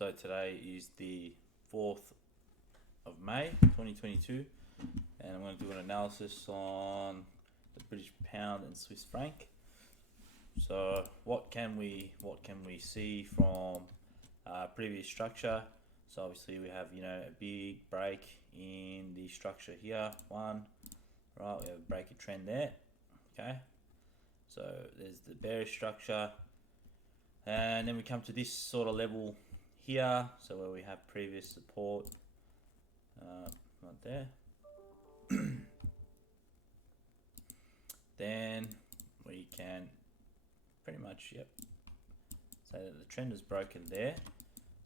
So today is the 4th of May 2022 and I'm going to do an analysis on the British pound and Swiss franc. So what can we see from previous structure? So obviously we have a big break in the structure here, right, we have a break of trend there, okay, so there's the bearish structure, and then we come to this sort of level here, so where we have previous support right there. Then we can pretty much say that the trend is broken there.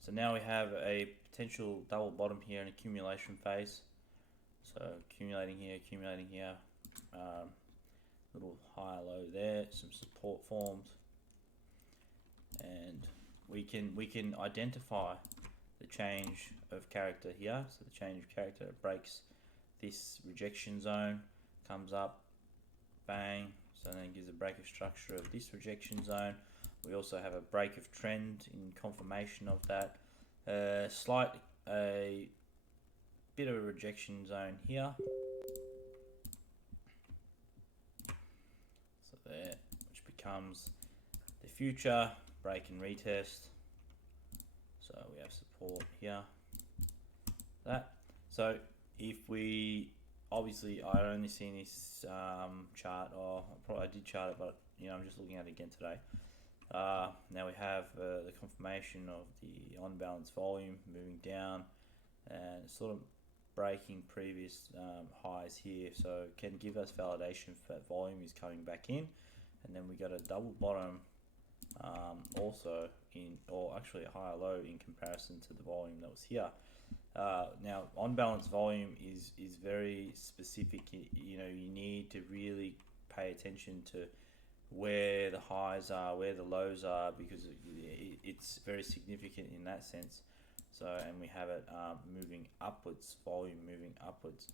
So now we have a potential double bottom here in accumulation phase. So accumulating here, little high low there, some support formed, and we can identify the change of character here. So the change of character breaks this rejection zone, comes up, bang, so then it gives a break of structure of this rejection zone. We also have a break of trend in confirmation of that. A bit of a rejection zone here. So there, which becomes the future break and retest. So we have support here. That. So if we obviously, I only seen this chart, or I did chart it, but I'm just looking at it again today. Now we have the confirmation of the on-balance volume moving down and sort of breaking previous highs here, so it can give us validation for that volume is coming back in. And then we got a double bottom also or actually a higher low in comparison to the volume that was here. Now on-balance volume is very specific. You need to really pay attention to where the highs are, where the lows are, because it's very significant in that sense. So, and we have it moving upwards, volume moving upwards.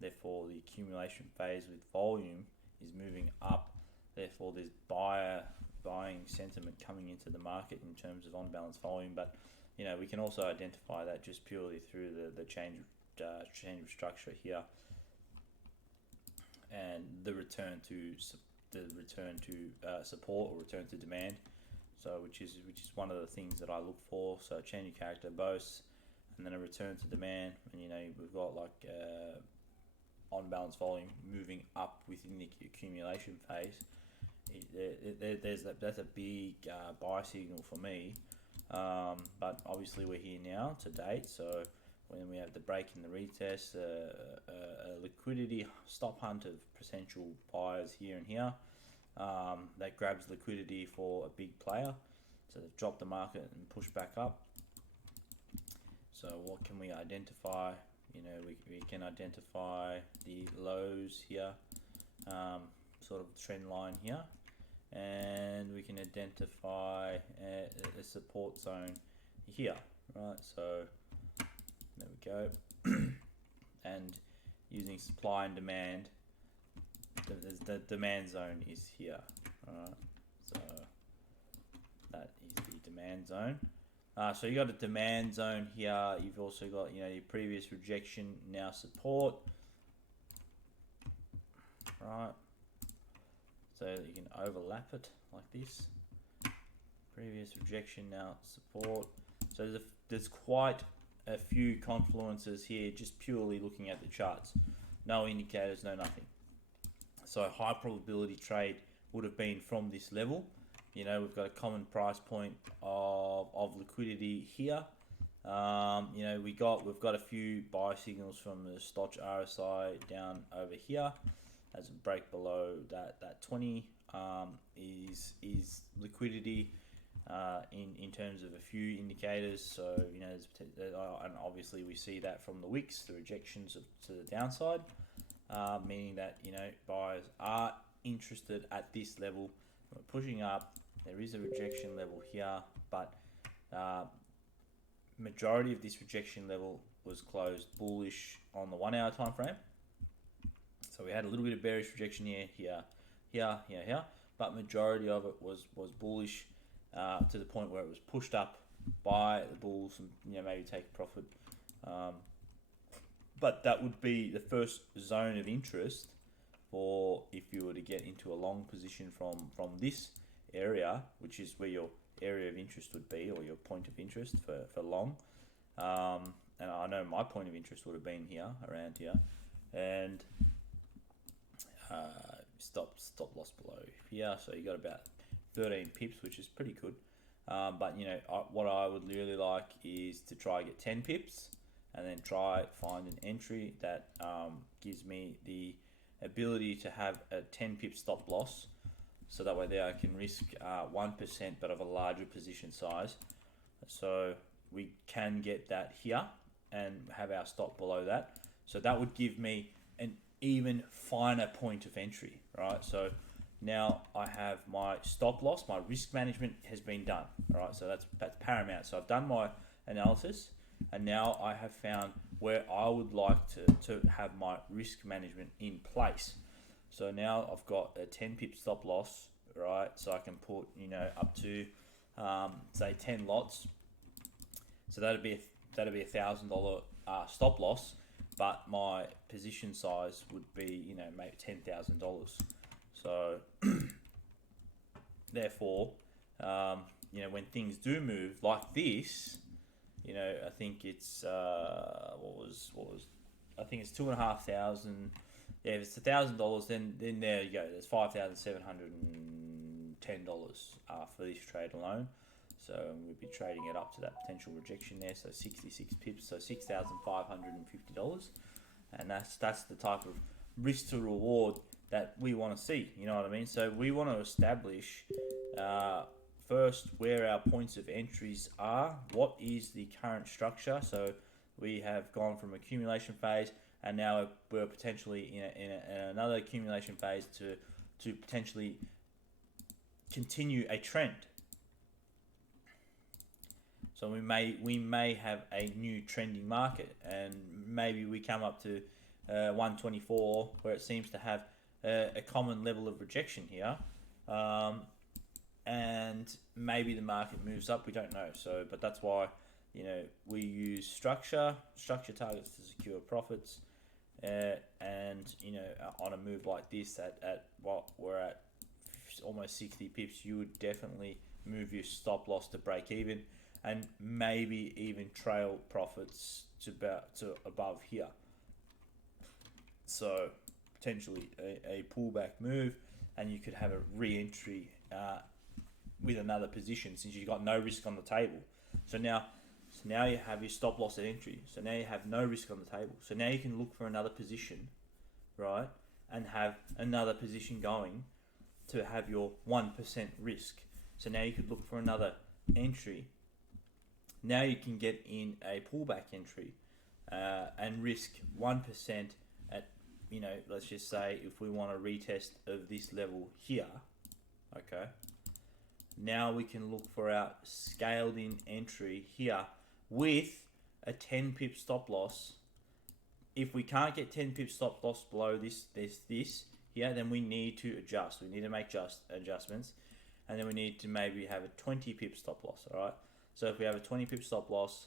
Therefore, the accumulation phase with volume is moving up. Therefore, there's buying sentiment coming into the market in terms of on-balance volume. But we can also identify that just purely through the change of structure here and the return to support or return to demand. So which is one of the things that I look for. So change of character, both, and then a return to demand. And we've got like on-balance volume moving up within the accumulation phase. That's a big buy signal for me. But obviously we're here now to date. So when we have the break in the retest, a liquidity stop hunt of potential buyers here and here. That grabs liquidity for a big player, so they've dropped the market and push back up. So what can we identify? We can identify the lows here, sort of trend line here, and we can identify a support zone here, right? So there we go. And using supply and demand, the demand zone is here, alright, so that is the demand zone. So you got a demand zone here, you've also got your previous rejection, now support, right, so you can overlap it like this, previous rejection, now support. So there's quite a few confluences here just purely looking at the charts, no indicators, no nothing. So high probability trade would have been from this level. We've got a common price point of liquidity here. We've got a few buy signals from the Stoch RSI down over here. As a break below that 20 is liquidity in terms of a few indicators. So and obviously we see that from the wicks, the rejections to the downside. Meaning that buyers are interested at this level. We're pushing up. There is a rejection level here, but majority of this rejection level was closed bullish on the 1 hour time frame. So we had a little bit of bearish rejection here, but majority of it was bullish to the point where it was pushed up buy the bulls and maybe take a profit. But that would be the first zone of interest for if you were to get into a long position from this area, which is where your area of interest would be, or your point of interest for long. And I know my point of interest would have been here, around here, and stop loss below here. So you got about 13 pips, which is pretty good. But what I would really like is to try get 10 pips, and then try find an entry that gives me the ability to have a 10 pip stop loss, so that way there I can risk 1% but of a larger position size. So we can get that here and have our stop below that. So that would give me an even finer point of entry, right? So now I have my stop loss, my risk management has been done, right? So that's paramount. So I've done my analysis, and now I have found where I would like to have my risk management in place. So now I've got a 10 pip stop loss, right? So I can put up to say 10 lots. So that'd be $1,000 stop loss, but my position size would be maybe $10,000. So therefore, when things do move like this, I think it's what was I think it's $2,500. Yeah, if it's $1,000, then there you go. There's $5,710 for this trade alone. So we'd be trading it up to that potential rejection there. So 66 pips, so $6,550, and that's the type of risk to reward that we want to see. You know what I mean? So we want to establish first where our points of entries are. What is the current structure? So we have gone from accumulation phase, and now we're potentially in another accumulation phase to potentially continue a trend. So we may have a new trending market, and maybe we come up to 124, where it seems to have a common level of rejection here, and maybe the market moves up. We don't know. So, but that's why we use structure targets to secure profits, and on a move like this at what we're at almost 60 pips, you would definitely move your stop loss to break even, and maybe even trail profits to above here. So potentially a pullback move, and you could have a re-entry with another position, since you've got no risk on the table. So now you have your stop loss at entry. So now you have no risk on the table. So now you can look for another position, right, and have another position going to have your 1% risk. So now you could look for another entry. Now you can get in a pullback entry and risk 1% at, let's just say if we want a retest of this level here, okay. Now we can look for our scaled in entry here with a 10 pip stop loss. If we can't get 10 pip stop loss below this here, then we need to adjust. We need to make adjustments, and then we need to maybe have a 20 pip stop loss. All right. So if we have a 20 pip stop loss,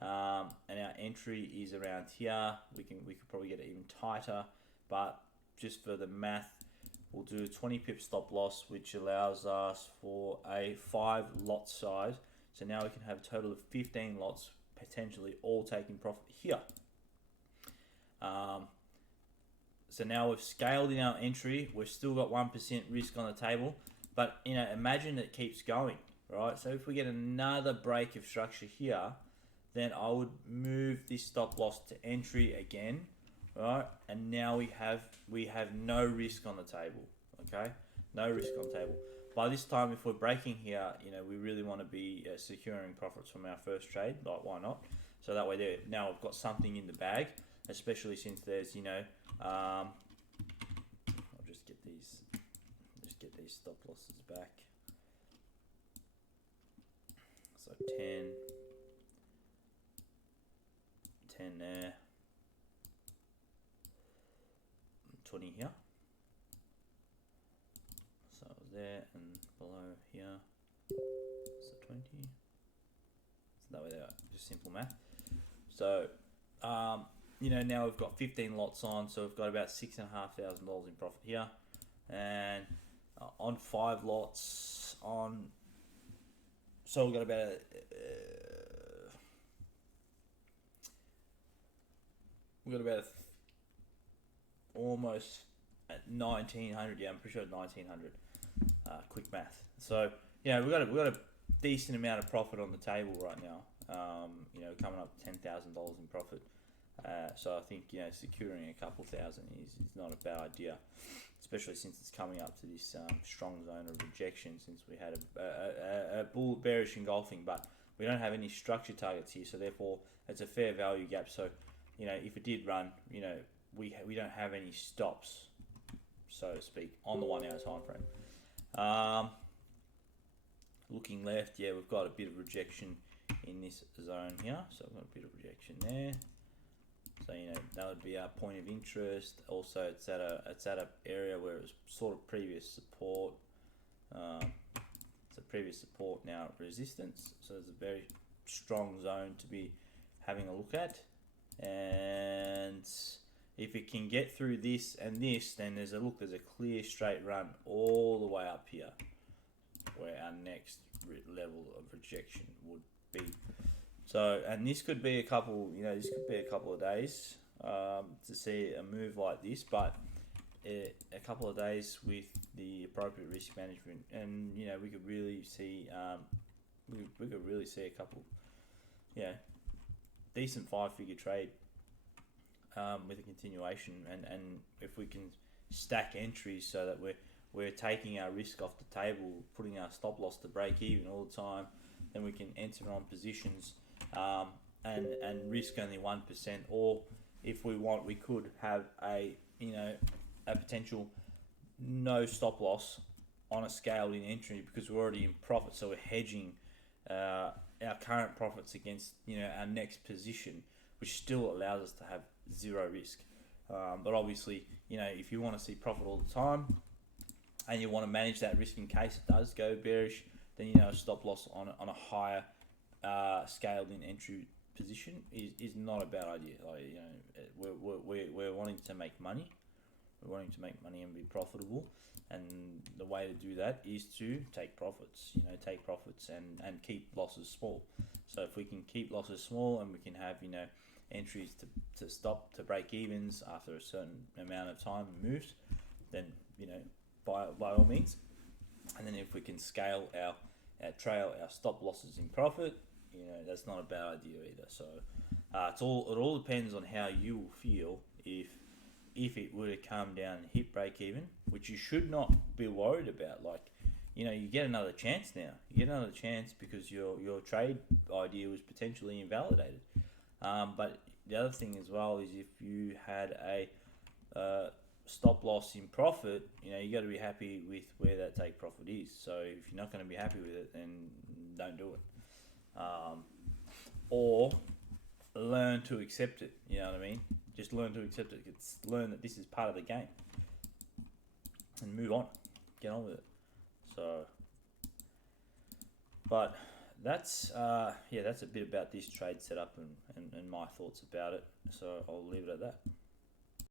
and our entry is around here, we could probably get it even tighter. But just for the math, we'll do a 20 pip stop loss, which allows us for a 5 lot size. So now we can have a total of 15 lots, potentially all taking profit here. So now we've scaled in our entry. We've still got 1% risk on the table, but imagine it keeps going, right? So if we get another break of structure here, then I would move this stop loss to entry again, right? And now we have no risk on the table, okay? No risk on the table. By this time, if we're breaking here, we really want to be securing profits from our first trade. Like, why not? So that way, now I've got something in the bag, especially since there's, I'll just get these stop losses back. So 10 there, 20 here. So there and below here, so 20. that way they are just simple math. So you know, now we've got 15 lots on, so we've got about $6,500 in profit here, and on 5 lots on, so we've got about almost at 1900. Yeah, I'm pretty sure 1900. Quick math. So yeah, we've got a decent amount of profit on the table right now. You know, coming up to $10,000 in profit. So I think, you know, securing a couple thousand is not a bad idea, especially since it's coming up to this strong zone of rejection, since we had a bull bearish engulfing, but we don't have any structure targets here, so therefore it's a fair value gap. So, you know, if it did run, you know, we don't have any stops, so to speak, on the 1 hour time frame. Looking left, yeah, we've got a bit of rejection in this zone here, so we've got a bit of rejection there. So, you know, that would be our point of interest. Also, it's at a area where it was sort of previous support. It's a previous support, now resistance. So there's a very strong zone to be having a look at. And if it can get through this and this, then there's a clear straight run all the way up here, where our next level of rejection would be. So, and this could be a couple, you know, this could be a couple of days to see a move like this, but a couple of days with the appropriate risk management, and you know, we could really see, we could really see a couple, yeah, decent 5-figure trade with a continuation, and if we can stack entries so that we're taking our risk off the table, putting our stop loss to break even all the time, then we can enter on positions and risk only 1%, or if we want, we could have a potential no stop loss on a scaled in entry because we're already in profit, so we're hedging our current profits against, you know, our next position, which still allows us to have zero risk. But obviously, you know, if you want to see profit all the time and you want to manage that risk in case it does go bearish, then, you know, a stop loss on a higher scaled in entry position is not a bad idea. Like, you know, we're wanting to make money. We're wanting to make money and be profitable, and the way to do that is to take profits. You know, take profits and keep losses small. So if we can keep losses small and we can have, you know, entries to stop to break evens after a certain amount of time and moves, then, you know, by all means. And then if we can scale our trail our stop losses in profit, you know, that's not a bad idea either. So it all depends on how you will feel if it were to come down and hit break even, which you should not be worried about. Like, you know, you get another chance now. You get another chance because your trade idea was potentially invalidated. But the other thing as well is if you had a stop loss in profit, you know, you got to be happy with where that take profit is. So if you're not going to be happy with it, then don't do it. Or learn to accept it. You know what I mean? Just learn to accept it. Learn that this is part of the game, and move on. Get on with it. So, but that's that's a bit about this trade setup and my thoughts about it. So I'll leave it at that.